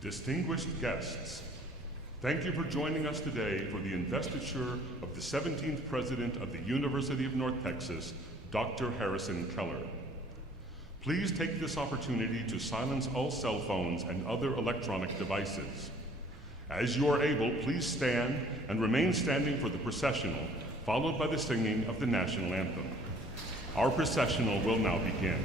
Distinguished guests, thank you for joining us today for the investiture of the 17th President of the University of North Texas, Dr. Harrison Keller. Please take this opportunity to silence all cell phones and other electronic devices. As you are able, please stand and remain standing for the processional, followed by the singing of the national anthem. Our processional will now begin.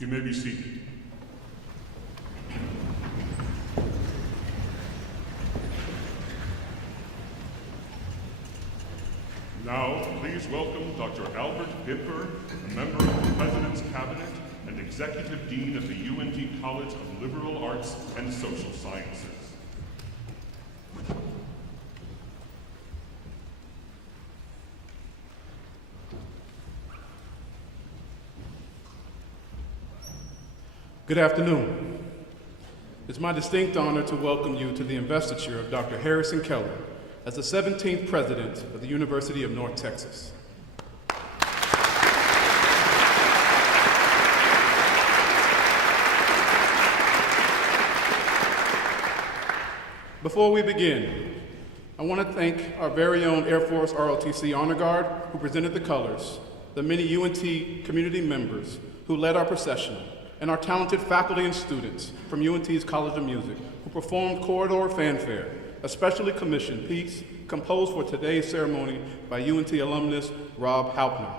You may be seated. Now, please welcome Dr. Albert Bipper, a member of the President's Cabinet and Executive Dean of the UNT College of Liberal Arts and Social Sciences. Good afternoon. It's my distinct honor to welcome you to the investiture of Dr. Harrison Keller as the 17th President of the University of North Texas. Before we begin, I want to thank our very own Air Force ROTC Honor Guard who presented the colors, the many UNT community members who led our procession, and our talented faculty and students from UNT's College of Music who performed Corridor Fanfare, a specially commissioned piece composed for today's ceremony by UNT alumnus Rob Halpner.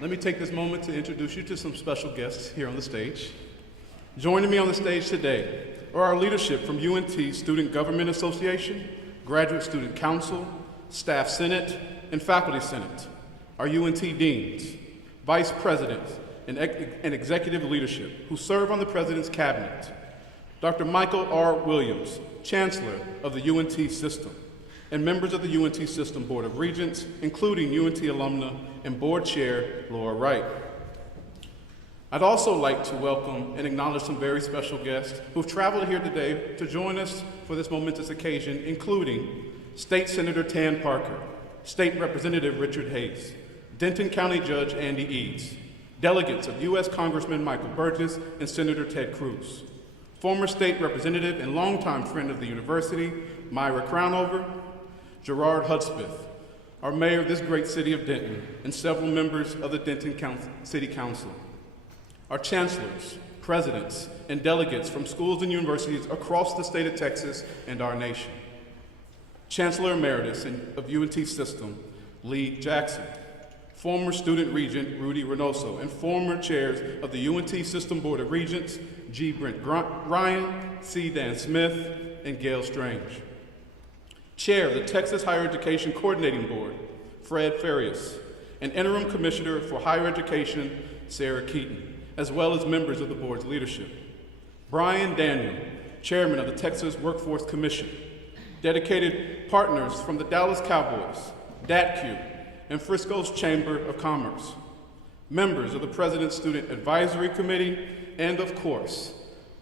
Let me take this moment to introduce you to some special guests here on the stage. Joining me on the stage today are our leadership from UNT Student Government Association, Graduate Student Council, Staff Senate, and Faculty Senate, our UNT deans, vice presidents, and executive leadership who serve on the President's Cabinet, Dr. Michael R. Williams, Chancellor of the UNT System, and members of the UNT System Board of Regents, including UNT alumna and Board Chair Laura Wright. I'd also like to welcome and acknowledge some very special guests who've traveled here today to join us for this momentous occasion, including State Senator Tan Parker, State Representative Richard Hayes, Denton County Judge Andy Eads, delegates of U.S. Congressman Michael Burgess and Senator Ted Cruz, former State Representative and longtime friend of the university, Myra Crownover, Gerard Hudspeth, our mayor of this great city of Denton, and several members of the Denton City Council, our chancellors, presidents, and delegates from schools and universities across the state of Texas and our nation, Chancellor Emeritus of UNT System, Lee Jackson, former student regent, Rudy Reynoso, and former chairs of the UNT System Board of Regents, G. Brent Ryan, C. Dan Smith, and Gail Strange. Chair of the Texas Higher Education Coordinating Board, Fred Farias, and Interim Commissioner for Higher Education, Sarah Keaton, as well as members of the board's leadership. Brian Daniel, Chairman of the Texas Workforce Commission, dedicated partners from the Dallas Cowboys, DATQ, and Frisco's Chamber of Commerce, members of the President's Student Advisory Committee, and of course,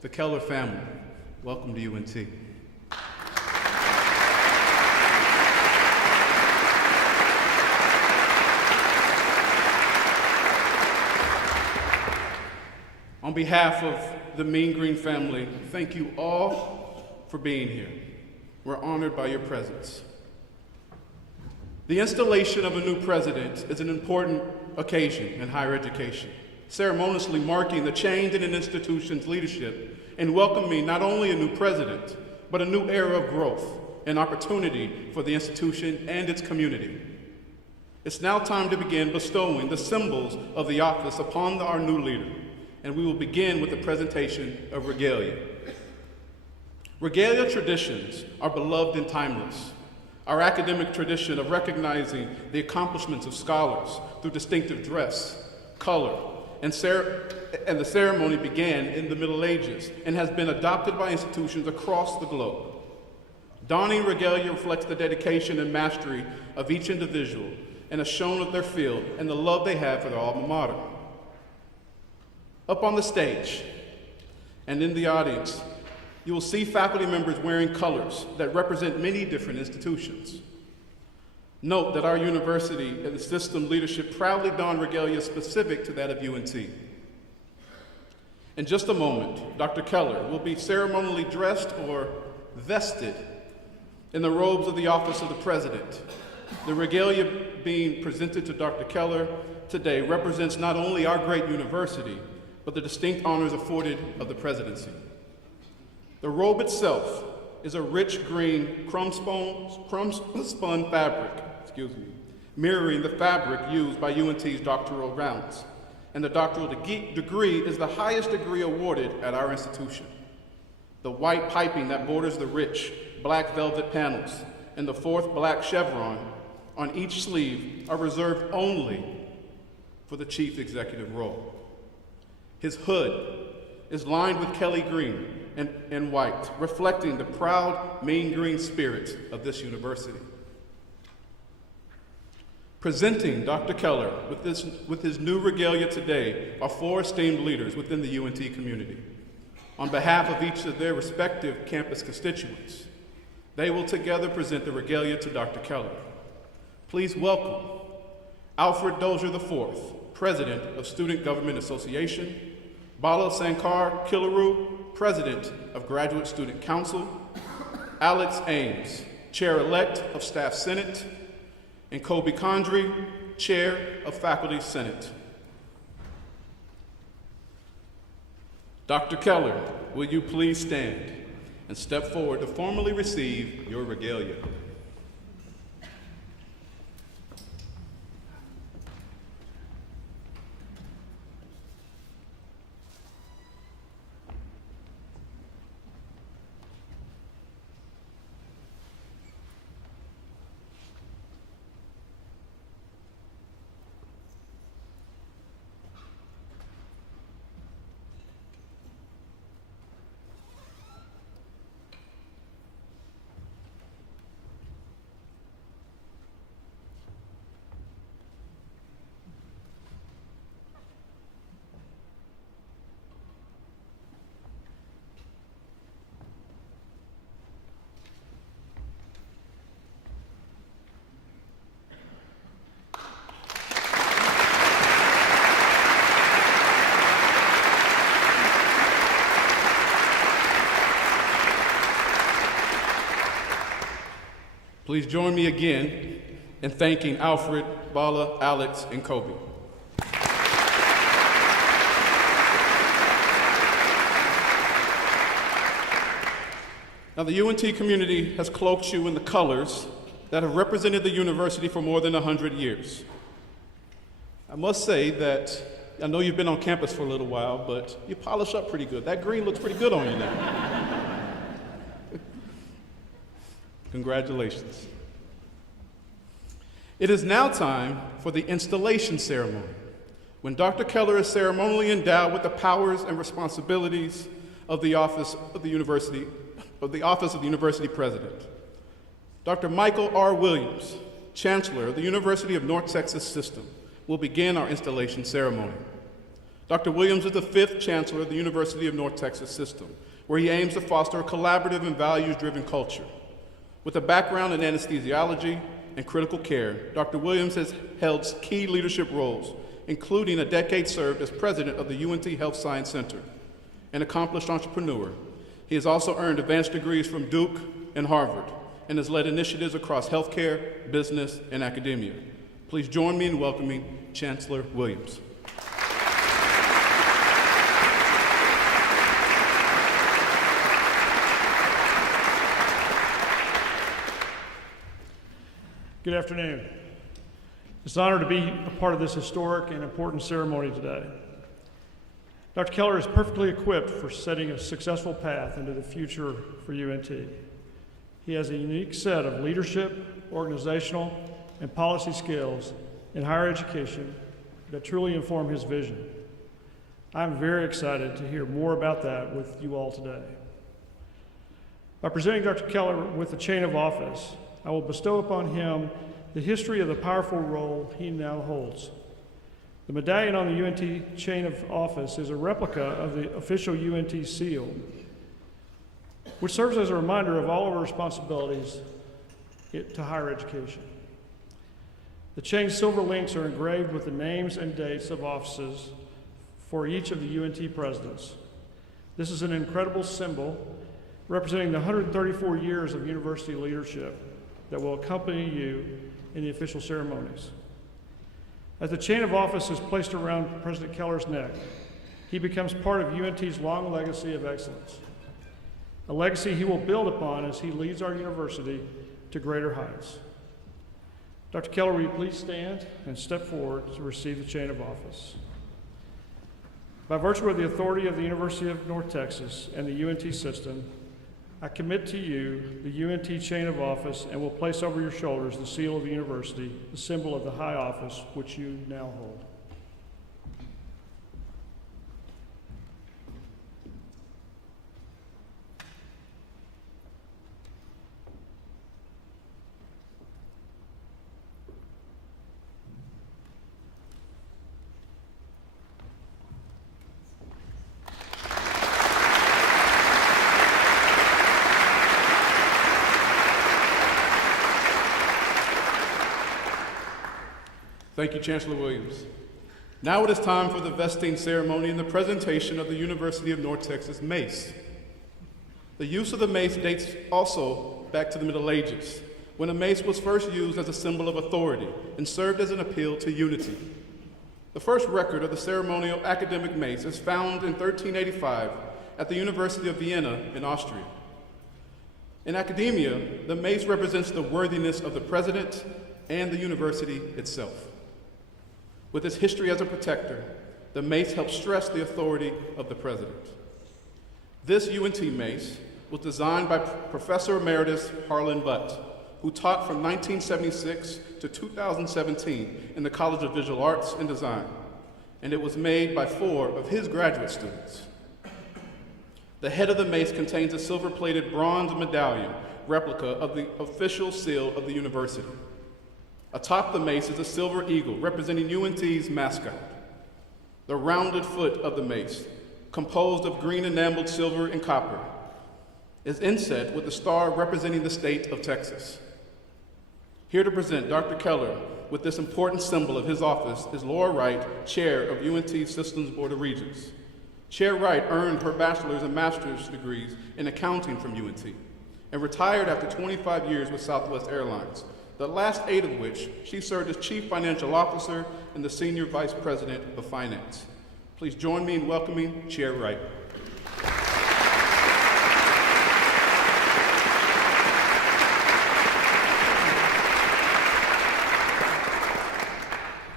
the Keller family. Welcome to UNT. On behalf of the Mean Green family, thank you all for being here. We're honored by your presence. The installation of a new president is an important occasion in higher education, ceremoniously marking the change in an institution's leadership and welcoming not only a new president, but a new era of growth and opportunity for the institution and its community. It's now time to begin bestowing the symbols of the office upon our new leader, and we will begin with the presentation of regalia. Regalia traditions are beloved and timeless. Our academic tradition of recognizing the accomplishments of scholars through distinctive dress, color, and the ceremony began in the Middle Ages and has been adopted by institutions across the globe. Donning regalia reflects the dedication and mastery of each individual and a shown of their field and the love they have for their alma mater. Up on the stage and in the audience, you will see faculty members wearing colors that represent many different institutions. Note that our university and the system leadership proudly don regalia specific to that of UNT. In just a moment, Dr. Keller will be ceremonially dressed or vested in the robes of the office of the president. The regalia being presented to Dr. Keller today represents not only our great university, but the distinct honors afforded of the presidency. The robe itself is a rich green crumb-spun fabric, mirroring the fabric used by UNT's doctoral rounds. And the doctoral degree is the highest degree awarded at our institution. The white piping that borders the rich black velvet panels and the fourth black chevron on each sleeve are reserved only for the chief executive role. His hood is lined with Kelly green and white, reflecting the proud, mean green spirit of this university. Presenting Dr. Keller with his new regalia today are four esteemed leaders within the UNT community. On behalf of each of their respective campus constituents, they will together present the regalia to Dr. Keller. Please welcome Alfred Dozier IV, President of Student Government Association, Bala Sankar Kilaru, President of Graduate Student Council, Alex Ames, Chair-elect of Staff Senate, and Kobe Condry, Chair of Faculty Senate. Dr. Keller, will you please stand and step forward to formally receive your regalia? Please join me again in thanking Alfred, Bala, Alex, and Kobe. Now, the UNT community has cloaked you in the colors that have represented the university for more than 100 years. I must say that I know you've been on campus for a little while, but you polish up pretty good. That green looks pretty good on you now. Congratulations. It is now time for the installation ceremony, when Dr. Keller is ceremonially endowed with the powers and responsibilities of the office of the University President. Dr. Michael R. Williams, Chancellor of the University of North Texas System, will begin our installation ceremony. Dr. Williams is the fifth Chancellor of the University of North Texas System, where he aims to foster a collaborative and values-driven culture. With a background in anesthesiology and critical care, Dr. Williams has held key leadership roles, including a decade served as president of the UNT Health Science Center. An accomplished entrepreneur, he has also earned advanced degrees from Duke and Harvard and has led initiatives across healthcare, business, and academia. Please join me in welcoming Chancellor Williams. Good afternoon. It's an honor to be a part of this historic and important ceremony today. Dr. Keller is perfectly equipped for setting a successful path into the future for UNT. He has a unique set of leadership, organizational, and policy skills in higher education that truly inform his vision. I'm very excited to hear more about that with you all today. By presenting Dr. Keller with the chain of office, I will bestow upon him the history of the powerful role he now holds. The medallion on the UNT chain of office is a replica of the official UNT seal, which serves as a reminder of all of our responsibilities to higher education. The chain's silver links are engraved with the names and dates of offices for each of the UNT presidents. This is an incredible symbol representing the 134 years of university leadership that will accompany you in the official ceremonies. As the chain of office is placed around President Keller's neck, he becomes part of UNT's long legacy of excellence. a legacy he will build upon as he leads our university to greater heights. Dr. Keller, will you please stand and step forward to receive the chain of office? By virtue of the authority of the University of North Texas and the UNT system, I commit to you the UNT chain of office and will place over your shoulders the seal of the university, the symbol of the high office which you now hold. Thank you, Chancellor Williams. Now it is time for the vesting ceremony and the presentation of the University of North Texas mace. The use of the mace dates also back to the Middle Ages, when a mace was first used as a symbol of authority and served as an appeal to unity. The first record of the ceremonial academic mace is found in 1385 at the University of Vienna in Austria. In academia, the mace represents the worthiness of the president and the university itself. With its history as a protector, the mace helps stress the authority of the president. This UNT mace was designed by Professor Emeritus Harlan Butt, who taught from 1976 to 2017 in the College of Visual Arts and Design, and it was made by 4 of his graduate students. The head of the mace contains a silver-plated bronze medallion replica of the official seal of the university. Atop the mace is a silver eagle representing UNT's mascot. The rounded foot of the mace, composed of green enameled silver and copper, is inset with the star representing the state of Texas. Here to present Dr. Keller with this important symbol of his office is Laura Wright, Chair of UNT Systems Board of Regents. Chair Wright earned her bachelor's and master's degrees in accounting from UNT and retired after 25 years with Southwest Airlines, the last 8 of which she served as Chief Financial Officer and the Senior Vice President of Finance. Please join me in welcoming Chair Wright.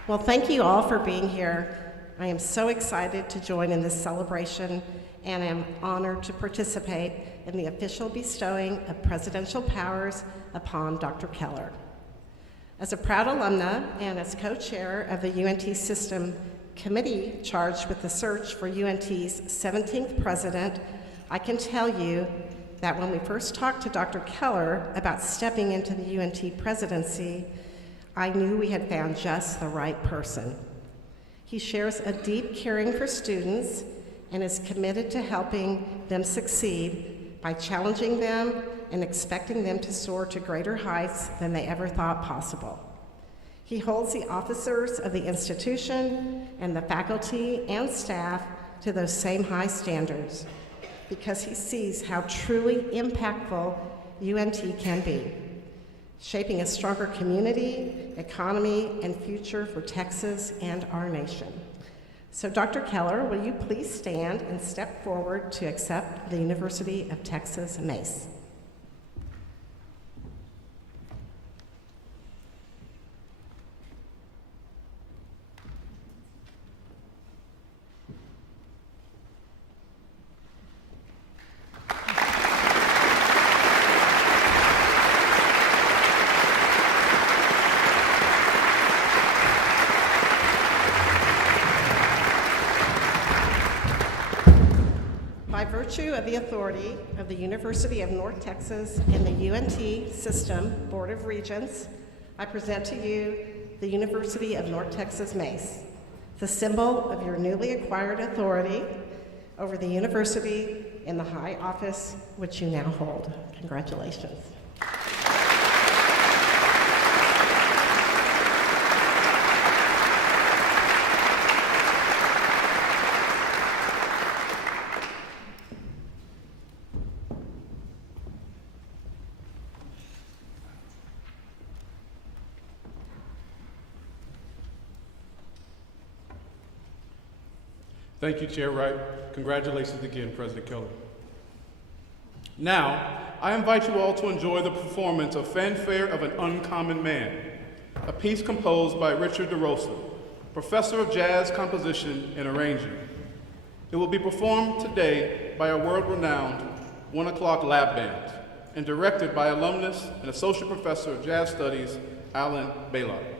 Well, thank you all for being here. I am so excited to join in this celebration and am honored to participate in the official bestowing of presidential powers upon Dr. Keller. As a proud alumna and as co-chair of the UNT System Committee charged with the search for UNT's 17th president, I can tell you that when we first talked to Dr. Keller about stepping into the UNT presidency, I knew we had found just the right person. He shares a deep caring for students and is committed to helping them succeed by challenging them and expecting them to soar to greater heights than they ever thought possible. He holds the officers of the institution and the faculty and staff to those same high standards because he sees how truly impactful UNT can be, shaping a stronger community, economy, and future for Texas and our nation. So Dr. Keller, will you please stand and step forward to accept the University of Texas mace? By virtue of the authority of the University of North Texas and the UNT System Board of Regents, I present to you the University of North Texas mace, the symbol of your newly acquired authority over the university in the high office which you now hold. Congratulations. Thank you, Chair Wright. Congratulations again, President Keller. Now, I invite you all to enjoy the performance of Fanfare of an Uncommon Man, a piece composed by Richard DeRosa, professor of jazz composition and arranging. It will be performed today by a world-renowned 1 O'Clock Lab Band and directed by alumnus and associate professor of jazz studies, Alan Baylock.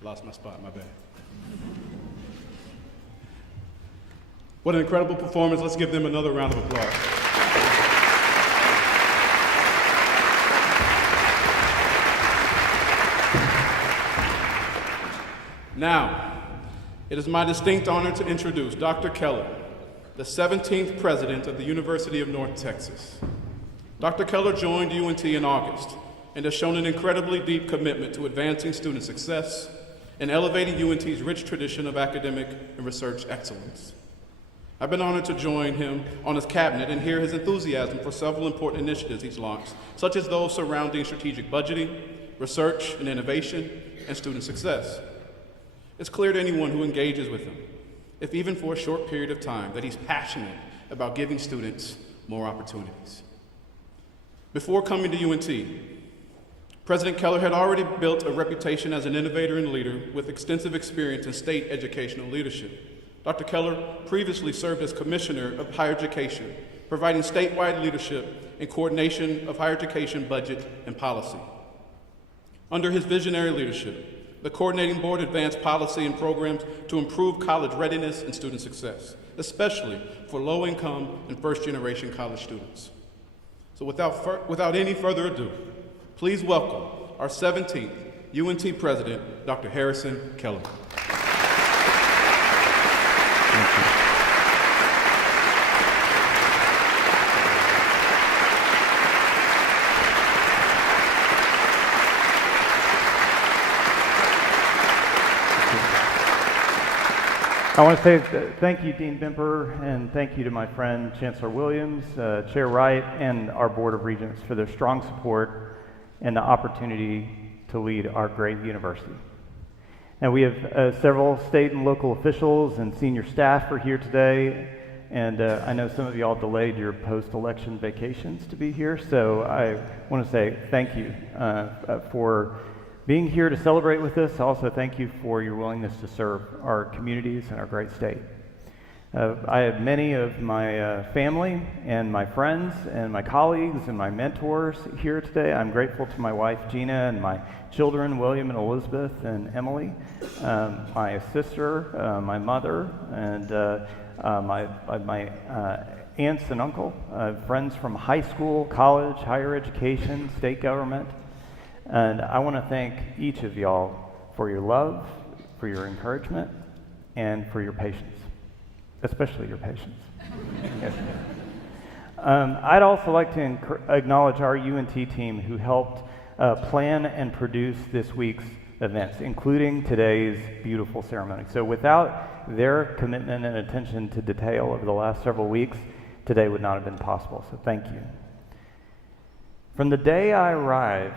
Lost my spot, my bad. What an incredible performance. Let's give them another round of applause. Now, it is my distinct honor to introduce Dr. Keller, the 17th president of the University of North Texas. Dr. Keller joined UNT in August and has shown an incredibly deep commitment to advancing student success and elevating UNT's rich tradition of academic and research excellence. I've been honored to join him on his cabinet and hear his enthusiasm for several important initiatives he's launched, such as those surrounding strategic budgeting, research and innovation, and student success. It's clear to anyone who engages with him, if even for a short period of time, that he's passionate about giving students more opportunities. Before coming to UNT, President Keller had already built a reputation as an innovator and leader with extensive experience in state educational leadership. Dr. Keller previously served as Commissioner of Higher Education, providing statewide leadership and coordination of higher education budget and policy. Under his visionary leadership, the Coordinating Board advanced policy and programs to improve college readiness and student success, especially for low-income and first-generation college students. So without any further ado, please welcome our 17th UNT President, Dr. Harrison Keller. I want to say thank you, Dean Bimper, and thank you to my friend Chancellor Williams, Chair Wright, and our Board of Regents for their strong support and the opportunity to lead our great university. Now, we have several state and local officials and senior staff are here today, and I know some of you all delayed your post-election vacations to be here, so I want to say thank you for being here to celebrate with us. Also, thank you for your willingness to serve our communities and our great state. I have many of my family and my friends and my colleagues and my mentors here today. I'm grateful to my wife, Gina, and my children, William and Elizabeth and Emily, my sister, my mother, and my aunts and uncle, friends from high school, college, higher education, state government. And I want to thank each of y'all for your love, for your encouragement, and for your patience, especially your patience. Yes. I'd also like to acknowledge our UNT team who helped plan and produce this week's events, including today's beautiful ceremony. So without their commitment and attention to detail over the last several weeks, today would not have been possible, so thank you. From the day I arrived,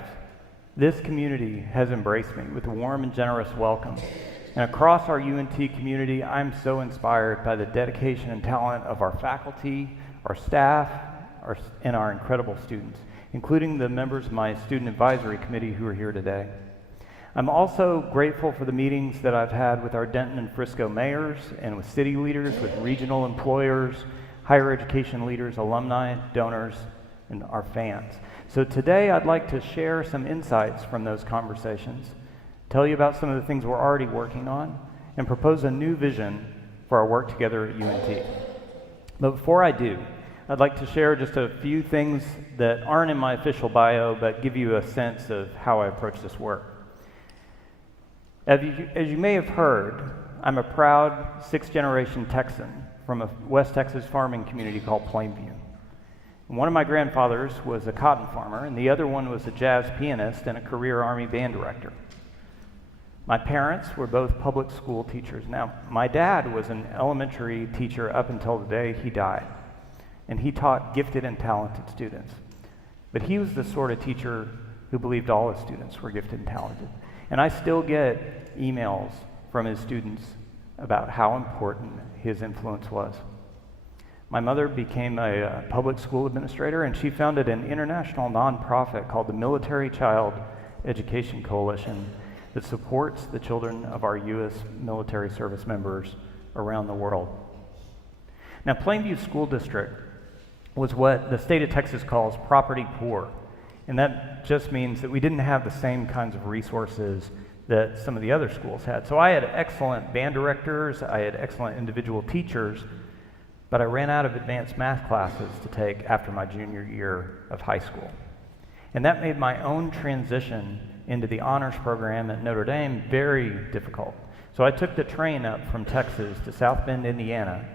this community has embraced me with a warm and generous welcome. And across our UNT community, I'm so inspired by the dedication and talent of our faculty, our staff, and our incredible students, including the members of my student advisory committee who are here today. I'm also grateful for the meetings that I've had with our Denton and Frisco mayors and with city leaders, with regional employers, higher education leaders, alumni, donors, and our fans. So today I'd like to share some insights from those conversations, tell you about some of the things we're already working on, and propose a new vision for our work together at UNT. But before I do, I'd like to share just a few things that aren't in my official bio, but give you a sense of how I approach this work. As you may have heard, I'm a proud sixth-generation Texan from a West Texas farming community called Plainview. One of my grandfathers was a cotton farmer, and the other one was a jazz pianist and a career Army band director. My parents were both public school teachers. Now, my dad was an elementary teacher up until the day he died, and he taught gifted and talented students. But he was the sort of teacher who believed all his students were gifted and talented. And I still get emails from his students about how important his influence was. My mother became a public school administrator, and she founded an international nonprofit called the Military Child Education Coalition that supports the children of our U.S. military service members around the world. Now, Plainview School District was what the state of Texas calls property poor, and that just means that we didn't have the same kinds of resources that some of the other schools had. So I had excellent band directors, I had excellent individual teachers, but I ran out of advanced math classes to take after my junior year of high school. And that made my own transition into the honors program at Notre Dame very difficult. So I took the train up from Texas to South Bend, Indiana,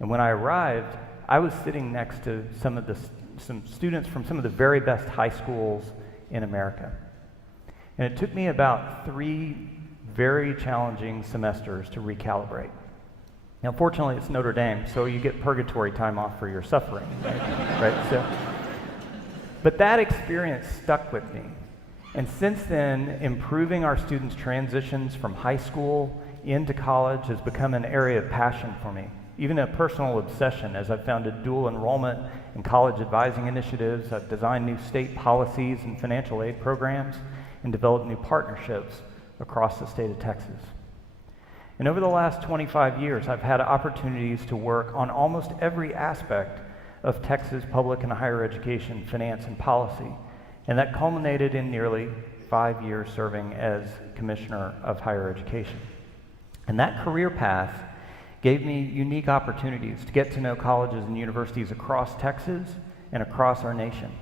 and when I arrived, I was sitting next to some students from some of the very best high schools in America. And it took me about 3 very challenging semesters to recalibrate. Now, fortunately, it's Notre Dame, so you get purgatory time off for your suffering, right? But that experience stuck with me. And since then, improving our students' transitions from high school into college has become an area of passion for me, even a personal obsession, as I've founded dual enrollment and college advising initiatives. I've designed new state policies and financial aid programs, and developed new partnerships across the state of Texas. And over the last 25 years, I've had opportunities to work on almost every aspect of Texas public and higher education finance and policy, and that culminated in nearly 5 years serving as Commissioner of Higher Education. And that career path gave me unique opportunities to get to know colleges and universities across Texas and across our nation.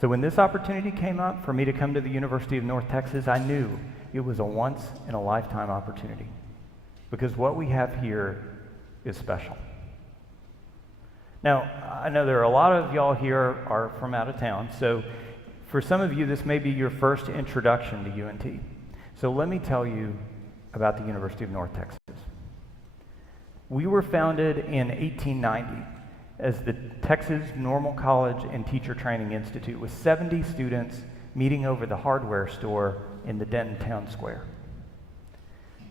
So when this opportunity came up for me to come to the University of North Texas, I knew it was a once-in-a-lifetime opportunity, because what we have here is special. Now, I know there are a lot of y'all here are from out of town, so for some of you, this may be your first introduction to UNT. So let me tell you about the University of North Texas. We were founded in 1890 as the Texas Normal College and Teacher Training Institute, with 70 students meeting over the hardware store in the Denton Town Square.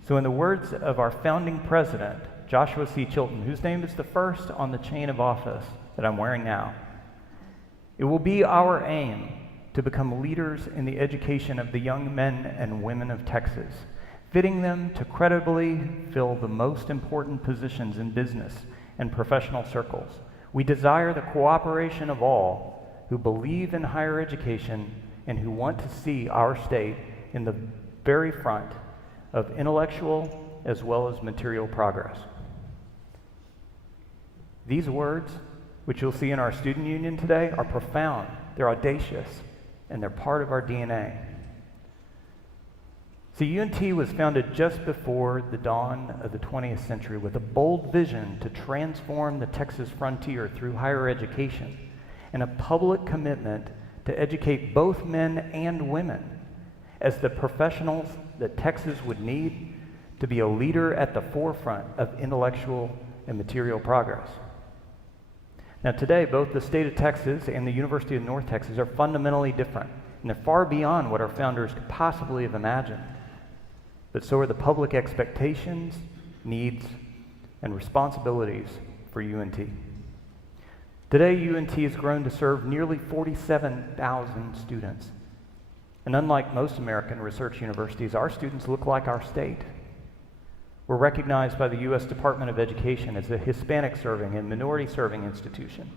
So in the words of our founding president, Joshua C. Chilton, whose name is the first on the chain of office that I'm wearing now, it will be our aim to become leaders in the education of the young men and women of Texas, fitting them to credibly fill the most important positions in business and professional circles. We desire the cooperation of all who believe in higher education and who want to see our state in the very front of intellectual as well as material progress. These words, which you'll see in our student union today, are profound, they're audacious, and they're part of our DNA. See, UNT was founded just before the dawn of the 20th century with a bold vision to transform the Texas frontier through higher education and a public commitment to educate both men and women as the professionals that Texas would need to be a leader at the forefront of intellectual and material progress. Now today, both the state of Texas and the University of North Texas are fundamentally different, and they're far beyond what our founders could possibly have imagined. But so are the public expectations, needs, and responsibilities for UNT. Today, UNT has grown to serve nearly 47,000 students. And unlike most American research universities, our students look like our state. We're recognized by the U.S. Department of Education as a Hispanic-serving and minority-serving institution.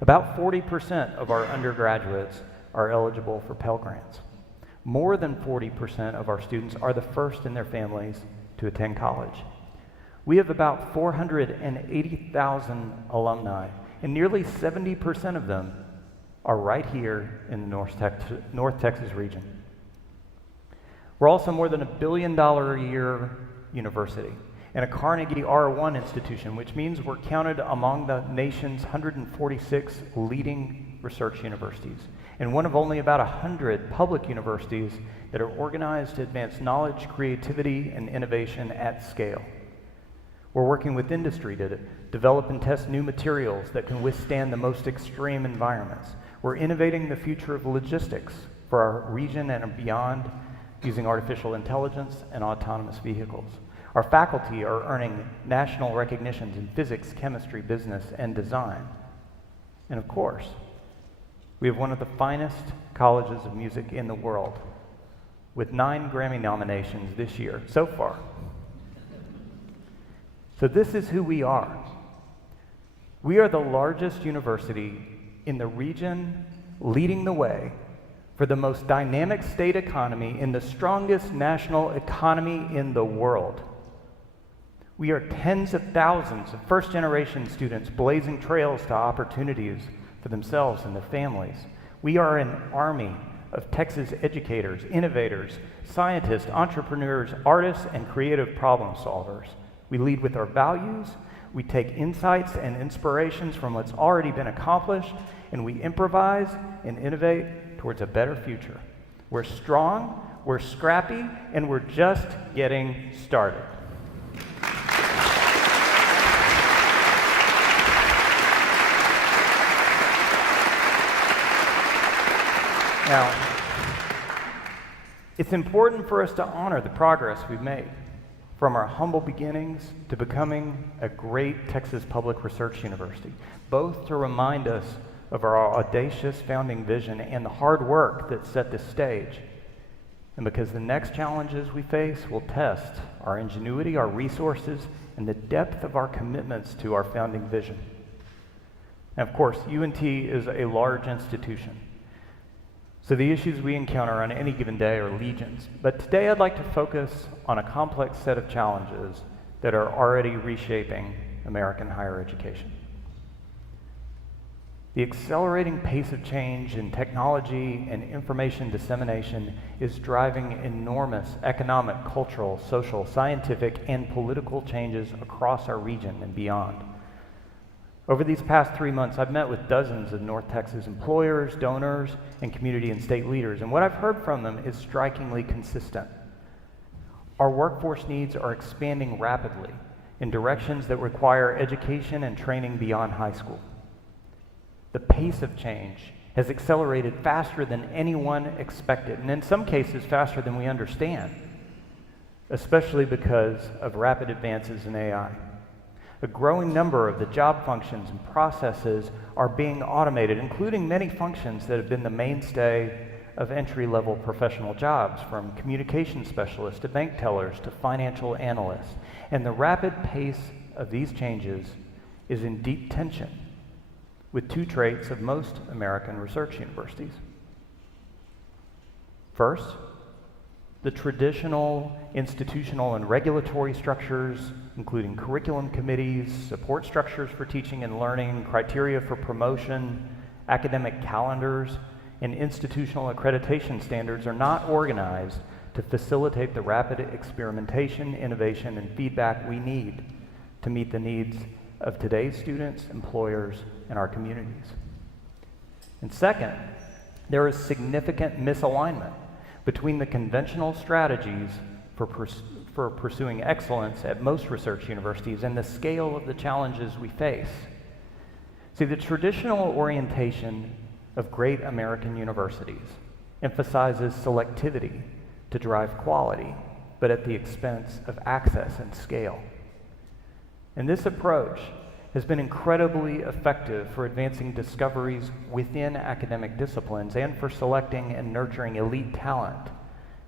About 40% of our undergraduates are eligible for Pell Grants. More than 40% of our students are the first in their families to attend college. We have about 480,000 alumni, and nearly 70% of them are right here in the North Texas region. We're also more than $1 billion a year university and a Carnegie R1 institution, which means we're counted among the nation's 146 leading research universities, and one of only about 100 public universities that are organized to advance knowledge, creativity, and innovation at scale. We're working with industry to develop and test new materials that can withstand the most extreme environments. We're innovating the future of logistics for our region and beyond using artificial intelligence and autonomous vehicles. Our faculty are earning national recognitions in physics, chemistry, business, and design. And of course, we have one of the finest colleges of music in the world, with 9 Grammy nominations this year so far. So this is who we are. We are the largest university in the region, leading the way for the most dynamic state economy in the strongest national economy in the world. We are tens of thousands of first-generation students blazing trails to opportunities for themselves and their families. We are an army of Texas educators, innovators, scientists, entrepreneurs, artists, and creative problem solvers. We lead with our values, we take insights and inspirations from what's already been accomplished, and we improvise and innovate towards a better future. We're strong, we're scrappy, and we're just getting started. Now, it's important for us to honor the progress we've made from our humble beginnings to becoming a great Texas public research university, both to remind us of our audacious founding vision and the hard work that set this stage, and because the next challenges we face will test our ingenuity, our resources, and the depth of our commitments to our founding vision. And of course, UNT is a large institution, so the issues we encounter on any given day are legions. But today I'd like to focus on a complex set of challenges that are already reshaping American higher education. The accelerating pace of change in technology and information dissemination is driving enormous economic, cultural, social, scientific, and political changes across our region and beyond. Over these past 3 months, I've met with dozens of North Texas employers, donors, and community and state leaders, and what I've heard from them is strikingly consistent. Our workforce needs are expanding rapidly in directions that require education and training beyond high school. The pace of change has accelerated faster than anyone expected, and in some cases faster than we understand, especially because of rapid advances in AI. A growing number of the job functions and processes are being automated, including many functions that have been the mainstay of entry-level professional jobs, from communication specialists to bank tellers to financial analysts. And the rapid pace of these changes is in deep tension with two traits of most American research universities. First, the traditional institutional and regulatory structures, including curriculum committees, support structures for teaching and learning, criteria for promotion, academic calendars, and institutional accreditation standards, are not organized to facilitate the rapid experimentation, innovation, and feedback we need to meet the needs of today's students, employers, and our communities. And second, there is significant misalignment between the conventional strategies for pursuing excellence at most research universities and the scale of the challenges we face. See, the traditional orientation of great American universities emphasizes selectivity to drive quality, but at the expense of access and scale. And this approach has been incredibly effective for advancing discoveries within academic disciplines and for selecting and nurturing elite talent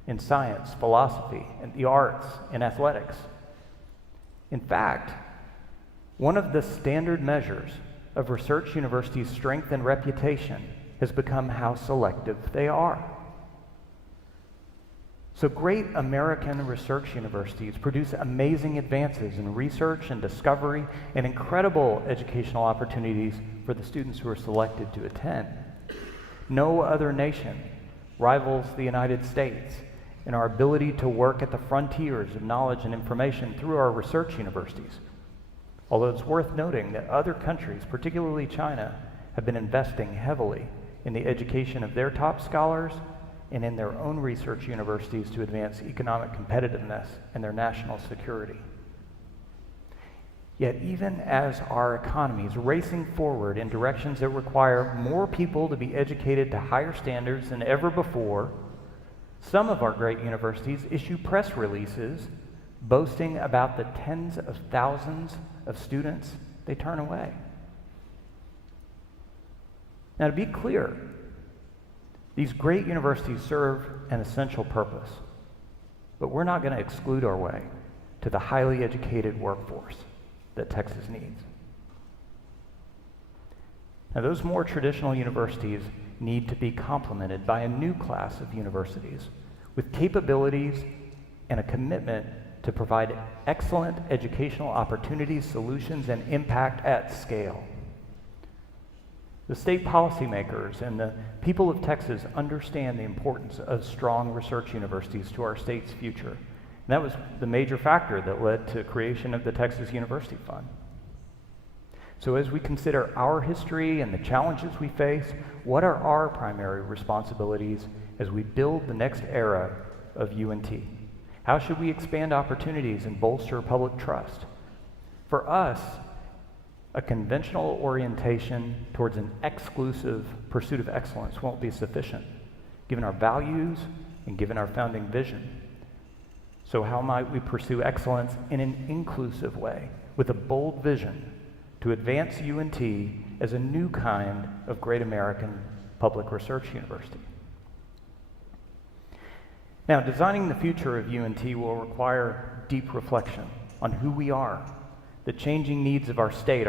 in science, philosophy, and the arts, and athletics. In fact, one of the standard measures of research universities' strength and reputation has become how selective they are. So great American research universities produce amazing advances in research and discovery and incredible educational opportunities for the students who are selected to attend. No other nation rivals the United States in our ability to work at the frontiers of knowledge and information through our research universities. Although it's worth noting that other countries, particularly China, have been investing heavily in the education of their top scholars and in their own research universities to advance economic competitiveness and their national security. Yet even as our economy is racing forward in directions that require more people to be educated to higher standards than ever before, some of our great universities issue press releases boasting about the tens of thousands of students they turn away. Now, to be clear, these great universities serve an essential purpose, but we're not going to exclude our way to the highly educated workforce that Texas needs. Now, those more traditional universities need to be complemented by a new class of universities with capabilities and a commitment to provide excellent educational opportunities, solutions, and impact at scale. The state policymakers and the people of Texas understand the importance of strong research universities to our state's future. And that was the major factor that led to creation of the Texas University Fund. So as we consider our history and the challenges we face, what are our primary responsibilities as we build the next era of UNT? How should we expand opportunities and bolster public trust? For us, a conventional orientation towards an exclusive pursuit of excellence won't be sufficient, given our values and given our founding vision. So how might we pursue excellence in an inclusive way, with a bold vision to advance UNT as a new kind of great American public research university? Now, designing the future of UNT will require deep reflection on who we are, the changing needs of our state,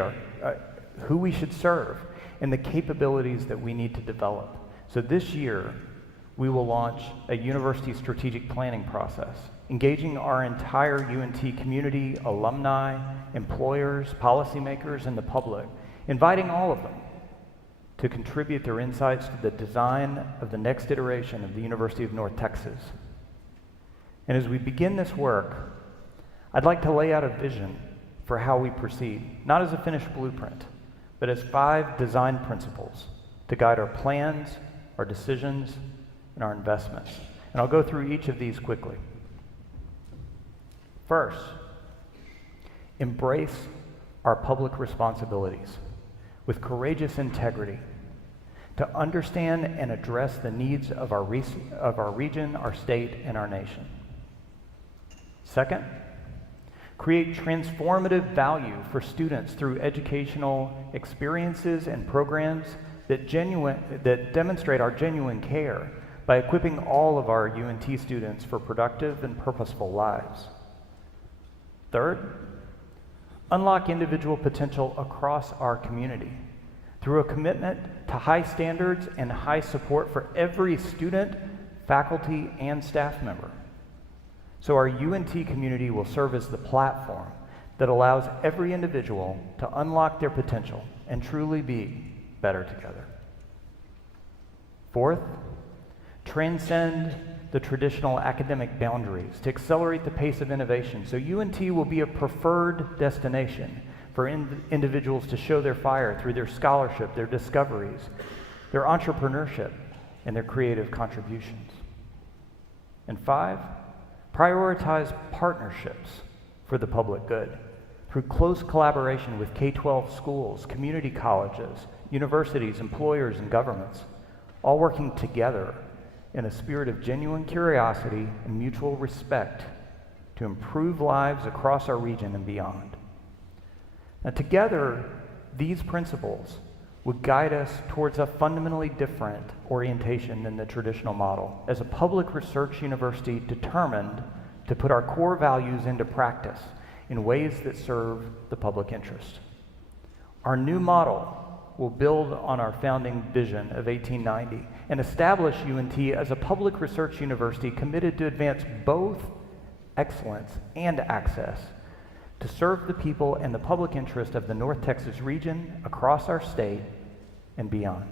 who we should serve, and the capabilities that we need to develop. So this year, we will launch a university strategic planning process, engaging our entire UNT community, alumni, employers, policymakers, and the public, inviting all of them to contribute their insights to the design of the next iteration of the University of North Texas. And as we begin this work, I'd like to lay out a vision for how we proceed, not as a finished blueprint, but as 5 design principles to guide our plans, our decisions, and our investments. And I'll go through each of these quickly. First, embrace our public responsibilities with courageous integrity to understand and address the needs of our region, our state, and our nation. Second, create transformative value for students through educational experiences and programs that demonstrate our genuine care by equipping all of our UNT students for productive and purposeful lives. Third, unlock individual potential across our community through a commitment to high standards and high support for every student, faculty, and staff member. So our UNT community will serve as the platform that allows every individual to unlock their potential and truly be better together. Fourth, transcend the traditional academic boundaries to accelerate the pace of innovation. So UNT will be a preferred destination for individuals to show their fire through their scholarship, their discoveries, their entrepreneurship, and their creative contributions. And 5, prioritize partnerships for the public good through close collaboration with K-12 schools, community colleges, universities, employers, and governments, all working together in a spirit of genuine curiosity and mutual respect to improve lives across our region and beyond. Now, together, these principles would guide us towards a fundamentally different orientation than the traditional model, as a public research university determined to put our core values into practice in ways that serve the public interest. Our new model will build on our founding vision of 1890 and establish UNT as a public research university committed to advance both excellence and access to serve the people and the public interest of the North Texas region, across our state, and beyond.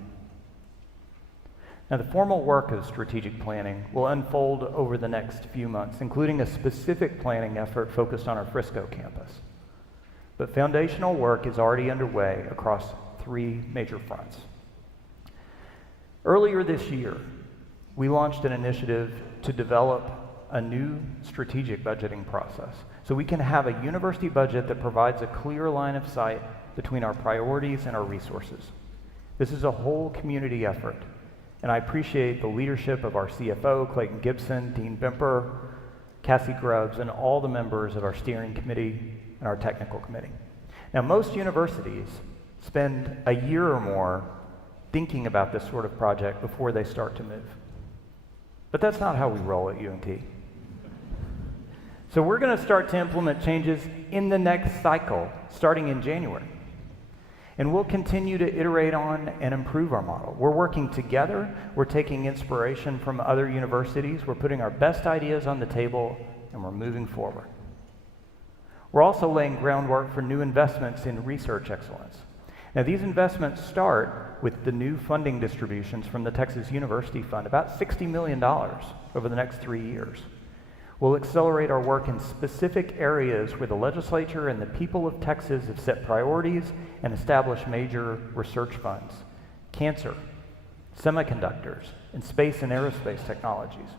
Now, the formal work of strategic planning will unfold over the next few months, including a specific planning effort focused on our Frisco campus. But foundational work is already underway across 3 major fronts. Earlier this year, we launched an initiative to develop a new strategic budgeting process so we can have a university budget that provides a clear line of sight between our priorities and our resources. This is a whole community effort, and I appreciate the leadership of our CFO, Clayton Gibson, Dean Bimper, Cassie Grubbs, and all the members of our steering committee and our technical committee. Now, most universities spend a year or more thinking about this sort of project before they start to move. But that's not how we roll at UNT. So we're going to start to implement changes in the next cycle, starting in January. And we'll continue to iterate on and improve our model. We're working together. We're taking inspiration from other universities. We're putting our best ideas on the table, and we're moving forward. We're also laying groundwork for new investments in research excellence. Now, these investments start with the new funding distributions from the Texas University Fund, about $60 million over the next 3 years. We'll accelerate our work in specific areas where the legislature and the people of Texas have set priorities and established major research funds: cancer, semiconductors, and space and aerospace technologies.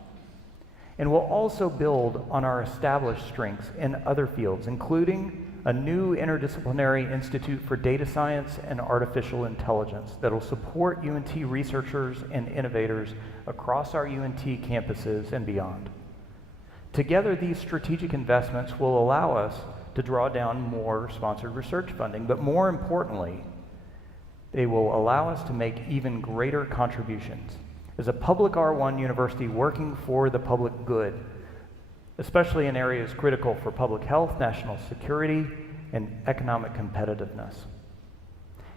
And we'll also build on our established strengths in other fields, including a new interdisciplinary institute for data science and artificial intelligence that'll support UNT researchers and innovators across our UNT campuses and beyond. Together, these strategic investments will allow us to draw down more sponsored research funding, but more importantly, they will allow us to make even greater contributions as a public R1 university working for the public good, especially in areas critical for public health, national security, and economic competitiveness.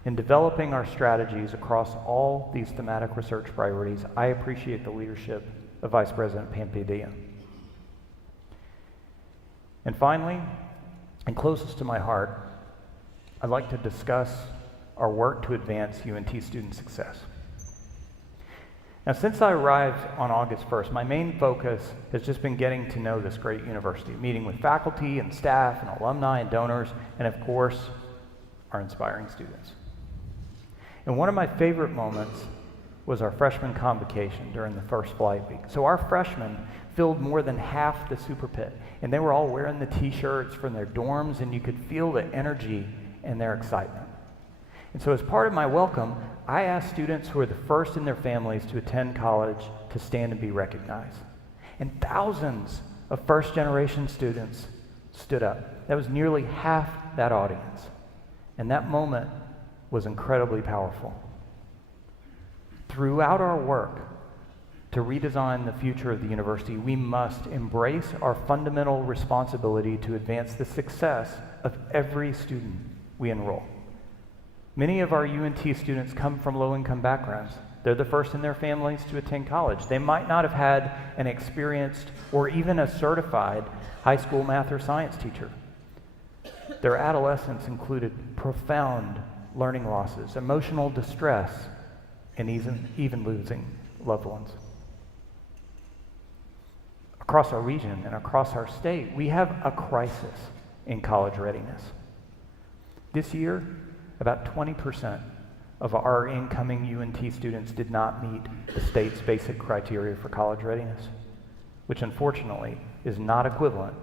In developing our strategies across all these thematic research priorities, I appreciate the leadership of Vice President Pampadilla. And finally, and closest to my heart, I'd like to discuss our work to advance UNT student success. Now, since I arrived on August 1st, my main focus has just been getting to know this great university, meeting with faculty and staff and alumni and donors, and of course, our inspiring students. And one of my favorite moments was our freshman convocation during the first flight week. So our freshmen filled more than half the super pit, and they were all wearing the t-shirts from their dorms, and you could feel the energy and their excitement. And so as part of my welcome, I asked students who were the first in their families to attend college to stand and be recognized. And thousands of first-generation students stood up. That was nearly half that audience. And that moment was incredibly powerful. Throughout our work to redesign the future of the university, we must embrace our fundamental responsibility to advance the success of every student we enroll. Many of our UNT students come from low-income backgrounds. They're the first in their families to attend college. They might not have had an experienced or even a certified high school math or science teacher. Their adolescence included profound learning losses, emotional distress, and even losing loved ones. Across our region and across our state, we have a crisis in college readiness. This year, about 20% of our incoming UNT students did not meet the state's basic criteria for college readiness, which unfortunately is not equivalent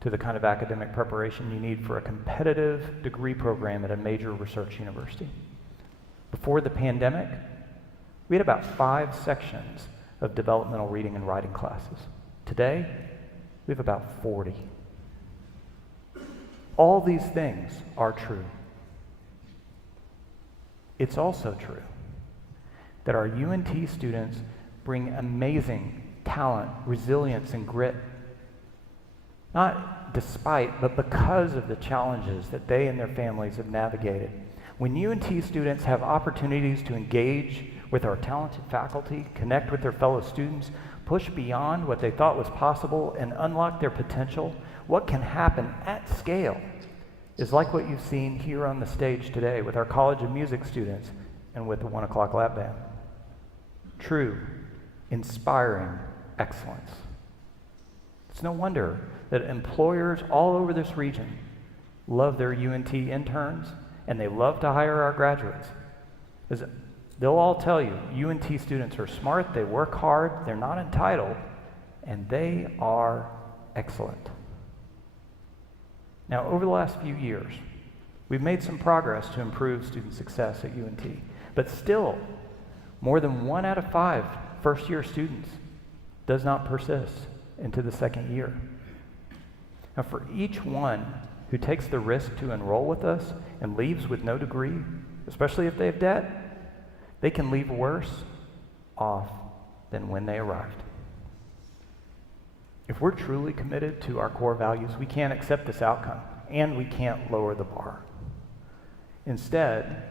to the kind of academic preparation you need for a competitive degree program at a major research university. Before the pandemic, we had about 5 sections of developmental reading and writing classes. Today, we have about 40. All these things are true. It's also true that our UNT students bring amazing talent, resilience, and grit, not despite, but because of the challenges that they and their families have navigated. When UNT students have opportunities to engage with our talented faculty, connect with their fellow students, push beyond what they thought was possible, and unlock their potential, what can happen at scale is like what you've seen here on the stage today with our College of Music students and with the 1 o'clock lab band. True, inspiring excellence. It's no wonder that employers all over this region love their UNT interns, and they love to hire our graduates. Because they'll all tell you, UNT students are smart, they work hard, they're not entitled, and they are excellent. Now, over the last few years, we've made some progress to improve student success at UNT, but still, more than 1 out of 5 first-year students does not persist into the second year. Now, for each one who takes the risk to enroll with us and leaves with no degree, especially if they have debt, they can leave worse off than when they arrived. If we're truly committed to our core values, we can't accept this outcome, and we can't lower the bar. Instead,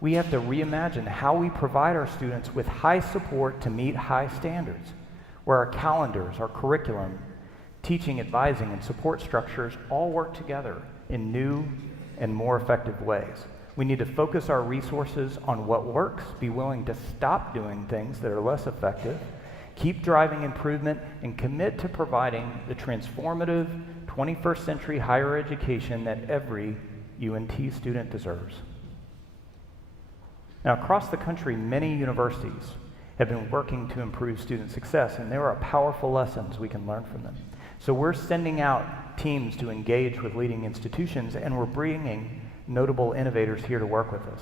We have to reimagine how we provide our students with high support to meet high standards, where our calendars, our curriculum, teaching, advising, and support structures all work together in new and more effective ways. We need to focus our resources on what works, be willing to stop doing things that are less effective, keep driving improvement, and commit to providing the transformative 21st century higher education that every UNT student deserves. Now, across the country, many universities have been working to improve student success, and there are powerful lessons we can learn from them. So we're sending out teams to engage with leading institutions, and we're bringing notable innovators here to work with us.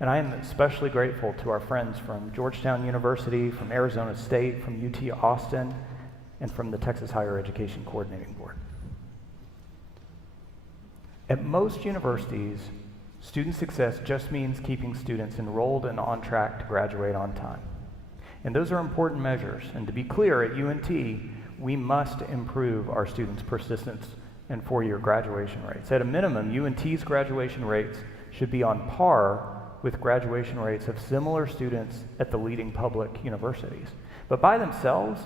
And I am especially grateful to our friends from Georgetown University, from Arizona State, from UT Austin, and from the Texas Higher Education Coordinating Board. At most universities, student success just means keeping students enrolled and on track to graduate on time. And those are important measures. And to be clear, at UNT, we must improve our students' persistence and four-year graduation rates. At a minimum, UNT's graduation rates should be on par with graduation rates of similar students at the leading public universities. But by themselves,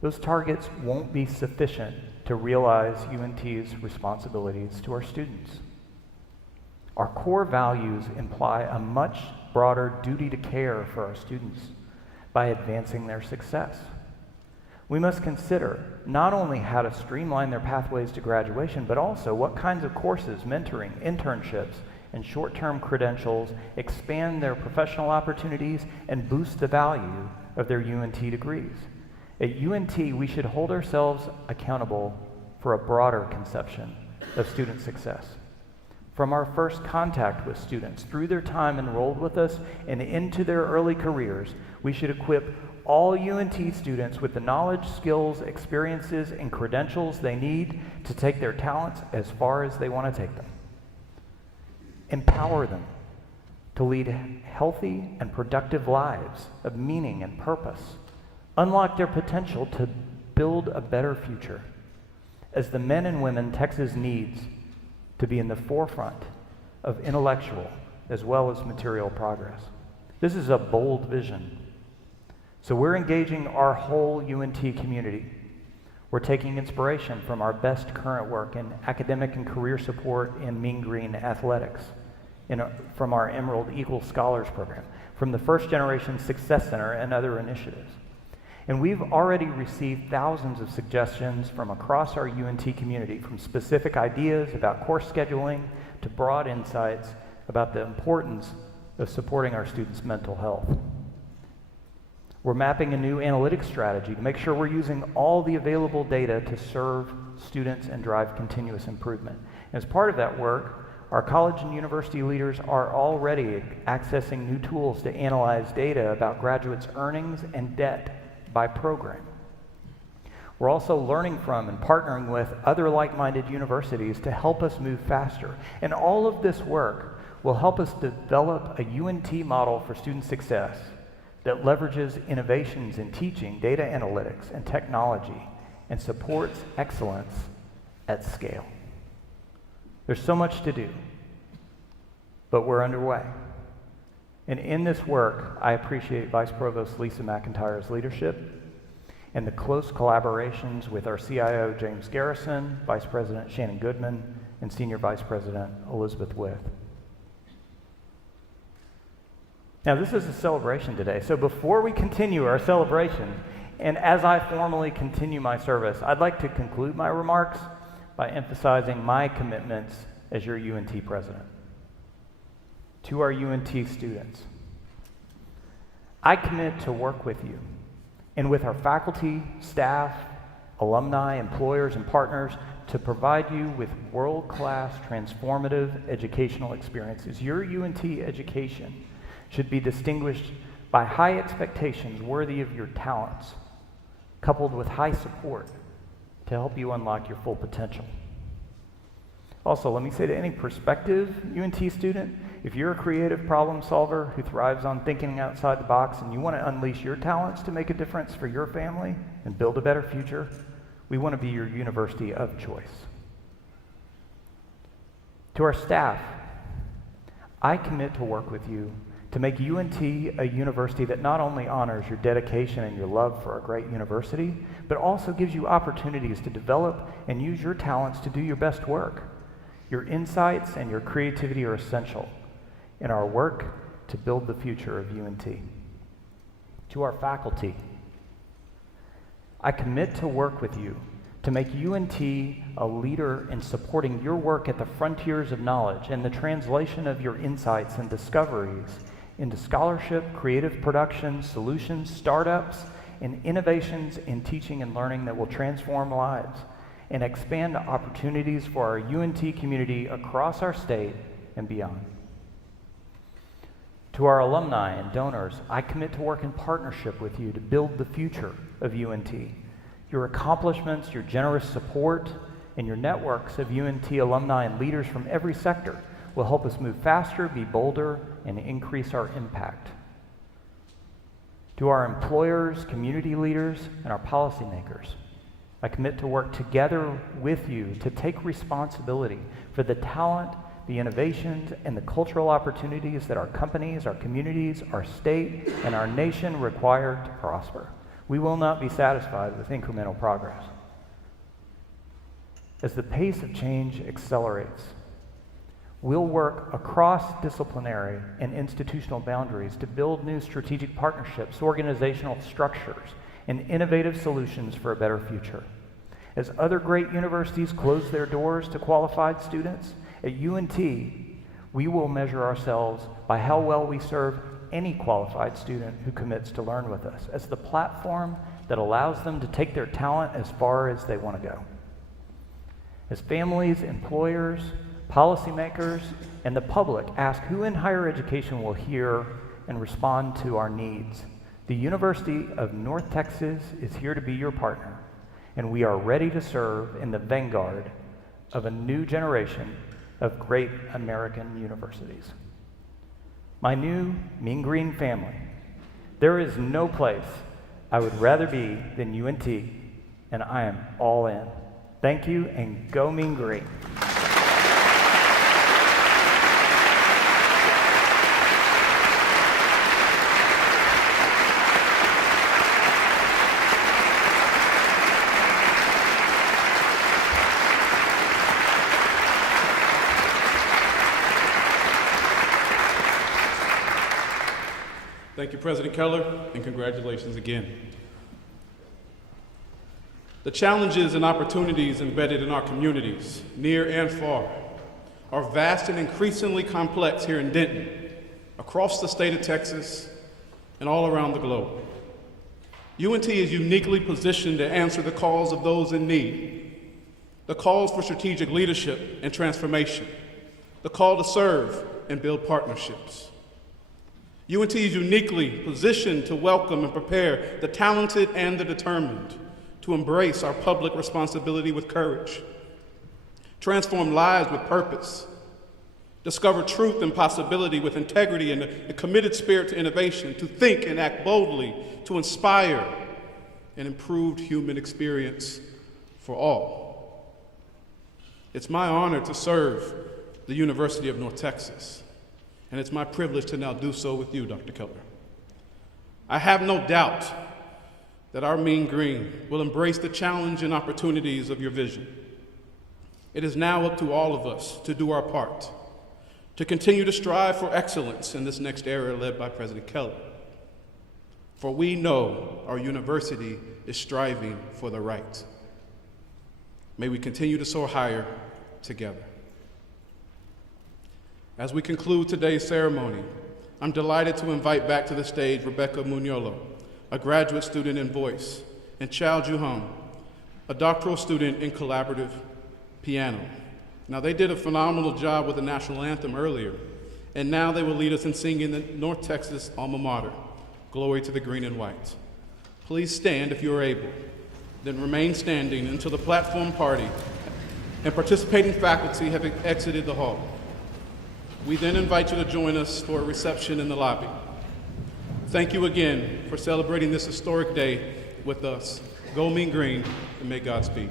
those targets won't be sufficient to realize UNT's responsibilities to our students. Our core values imply a much broader duty to care for our students by advancing their success. We must consider not only how to streamline their pathways to graduation, but also what kinds of courses, mentoring, internships, and short-term credentials expand their professional opportunities and boost the value of their UNT degrees. At UNT, we should hold ourselves accountable for a broader conception of student success. From our first contact with students, through their time enrolled with us, and into their early careers, we should equip all UNT students with the knowledge, skills, experiences, and credentials they need to take their talents as far as they want to take them. Empower them to lead healthy and productive lives of meaning and purpose. Unlock their potential to build a better future as the men and women Texas needs to be in the forefront of intellectual as well as material progress. This is a bold vision. So we're engaging our whole UNT community. We're taking inspiration from our best current work in academic and career support in Mean Green athletics, from our Emerald Eagle Scholars Program, from the First Generation Success Center and other initiatives. And we've already received thousands of suggestions from across our UNT community, from specific ideas about course scheduling to broad insights about the importance of supporting our students' mental health. We're mapping a new analytics strategy to make sure we're using all the available data to serve students and drive continuous improvement. And as part of that work, our college and university leaders are already accessing new tools to analyze data about graduates' earnings and debt by program. We're also learning from and partnering with other like-minded universities to help us move faster. And all of this work will help us develop a UNT model for student success that leverages innovations in teaching, data analytics, and technology, and supports excellence at scale. There's so much to do, but we're underway. And in this work, I appreciate Vice Provost Lisa McIntyre's leadership and the close collaborations with our CIO, James Garrison, Vice President Shannon Goodman, and Senior Vice President Elizabeth With. Now, this is a celebration today, so before we continue our celebration, and as I formally continue my service, I'd like to conclude my remarks by emphasizing my commitments as your UNT president. To our UNT students, I commit to work with you and with our faculty, staff, alumni, employers, and partners to provide you with world-class, transformative educational experiences. Your UNT education should be distinguished by high expectations worthy of your talents, coupled with high support to help you unlock your full potential. Also, let me say to any prospective UNT student, if you're a creative problem solver who thrives on thinking outside the box and you want to unleash your talents to make a difference for your family and build a better future, we want to be your university of choice. To our staff, I commit to work with you to make UNT a university that not only honors your dedication and your love for a great university, but also gives you opportunities to develop and use your talents to do your best work. Your insights and your creativity are essential in our work to build the future of UNT. To our faculty, I commit to work with you to make UNT a leader in supporting your work at the frontiers of knowledge and the translation of your insights and discoveries into scholarship, creative production, solutions, startups, and innovations in teaching and learning that will transform lives and expand opportunities for our UNT community across our state and beyond. To our alumni and donors, I commit to work in partnership with you to build the future of UNT. Your accomplishments, your generous support, and your networks of UNT alumni and leaders from every sector will help us move faster, be bolder, and increase our impact. To our employers, community leaders, and our policymakers, I commit to work together with you to take responsibility for the talent, the innovations, and the cultural opportunities that our companies, our communities, our state, and our nation require to prosper. We will not be satisfied with incremental progress. As the pace of change accelerates, we'll work across disciplinary and institutional boundaries to build new strategic partnerships, organizational structures, and innovative solutions for a better future. As other great universities close their doors to qualified students, at UNT, we will measure ourselves by how well we serve any qualified student who commits to learn with us as the platform that allows them to take their talent as far as they want to go. As families, employers, policymakers, and the public ask who in higher education will hear and respond to our needs, the University of North Texas is here to be your partner, and we are ready to serve in the vanguard of a new generation of great American universities. My new Mean Green family, there is no place I would rather be than UNT, and I am all in. Thank you, and go Mean Green. Thank you, President Keller, and congratulations again. The challenges and opportunities embedded in our communities, near and far, are vast and increasingly complex here in Denton, across the state of Texas, and all around the globe. UNT is uniquely positioned to answer the calls of those in need, the calls for strategic leadership and transformation, the call to serve and build partnerships. UNT is uniquely positioned to welcome and prepare the talented and the determined to embrace our public responsibility with courage, transform lives with purpose, discover truth and possibility with integrity and a committed spirit to innovation, to think and act boldly, to inspire an improved human experience for all. It's my honor to serve the University of North Texas, and it's my privilege to now do so with you, Dr. Keller. I have no doubt that our Mean Green will embrace the challenge and opportunities of your vision. It is now up to all of us to do our part, to continue to strive for excellence in this next era led by President Keller. For we know our university is striving for the right. May we continue to soar higher together. As we conclude today's ceremony, I'm delighted to invite back to the stage Rebecca Mugnolo, a graduate student in voice, and Chao Juhong, a doctoral student in collaborative piano. Now, they did a phenomenal job with the national anthem earlier, and now they will lead us in singing the North Texas alma mater, Glory to the Green and White. Please stand if you are able, then remain standing until the platform party and participating faculty have exited the hall. We then invite you to join us for a reception in the lobby. Thank you again for celebrating this historic day with us. Go Mean Green, and may God speed.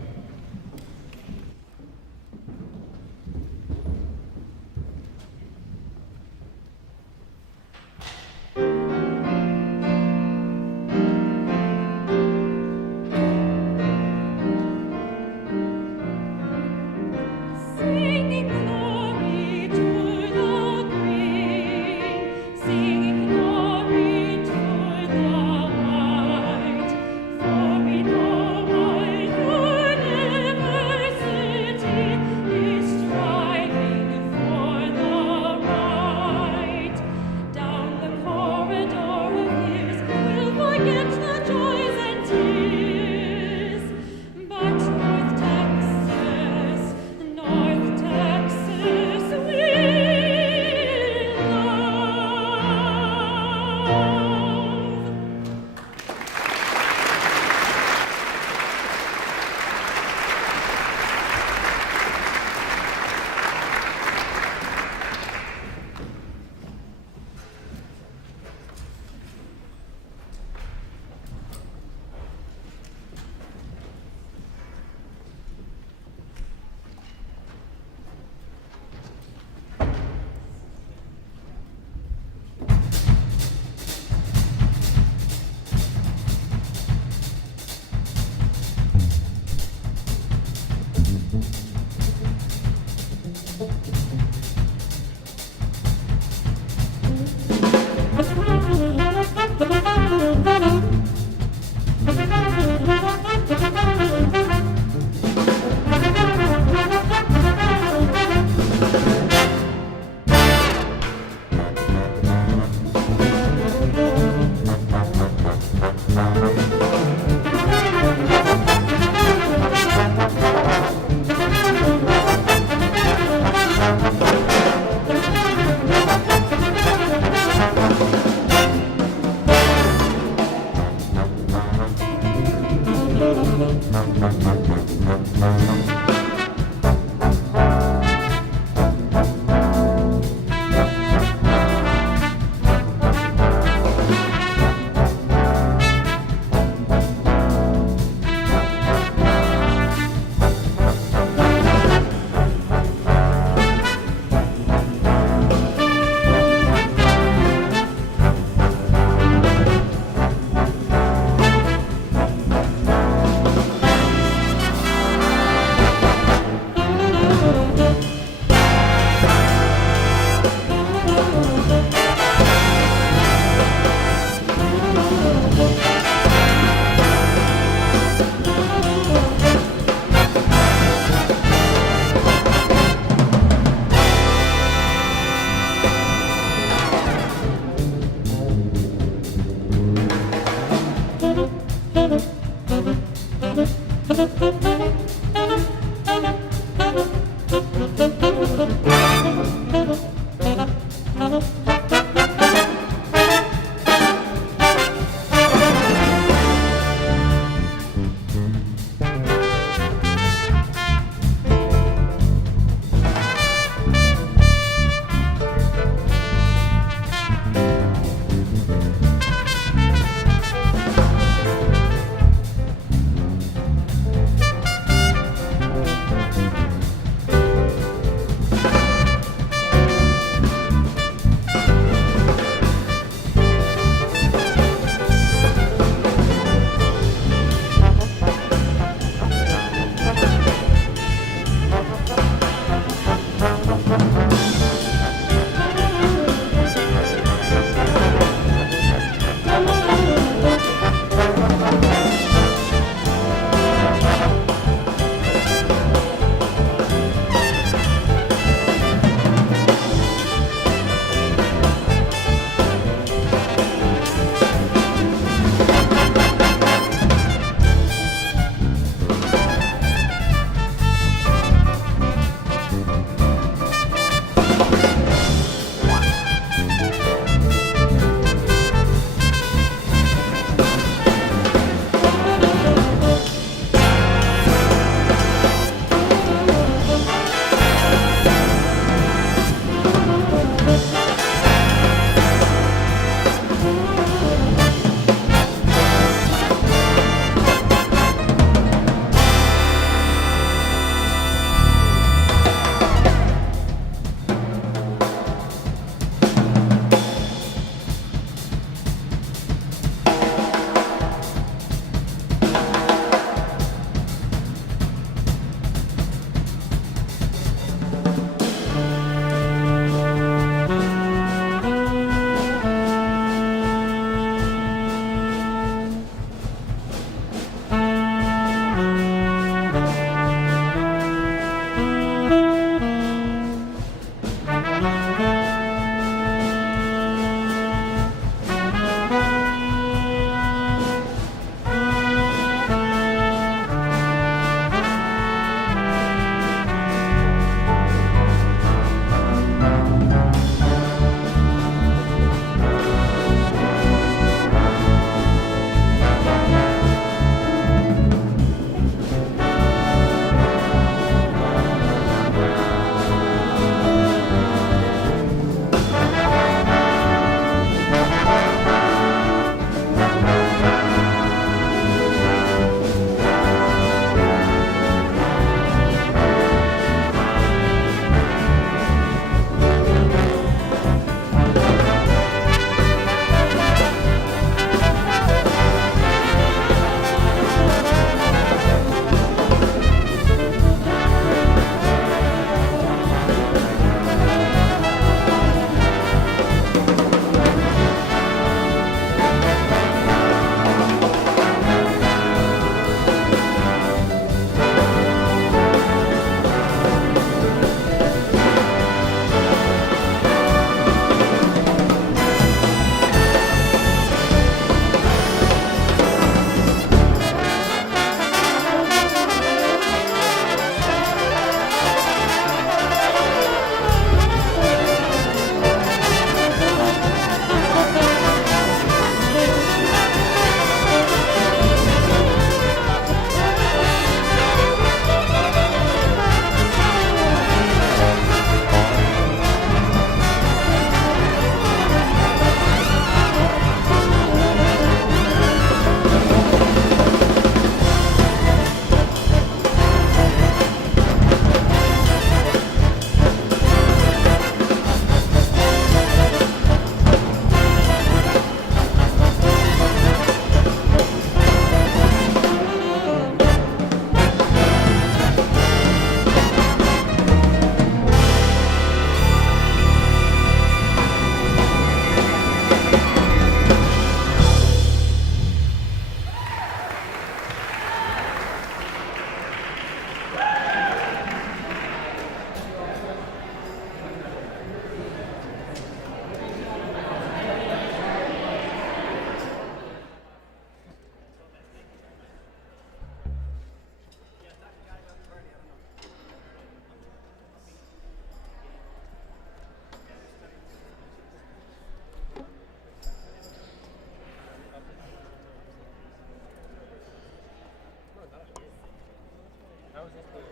How is this?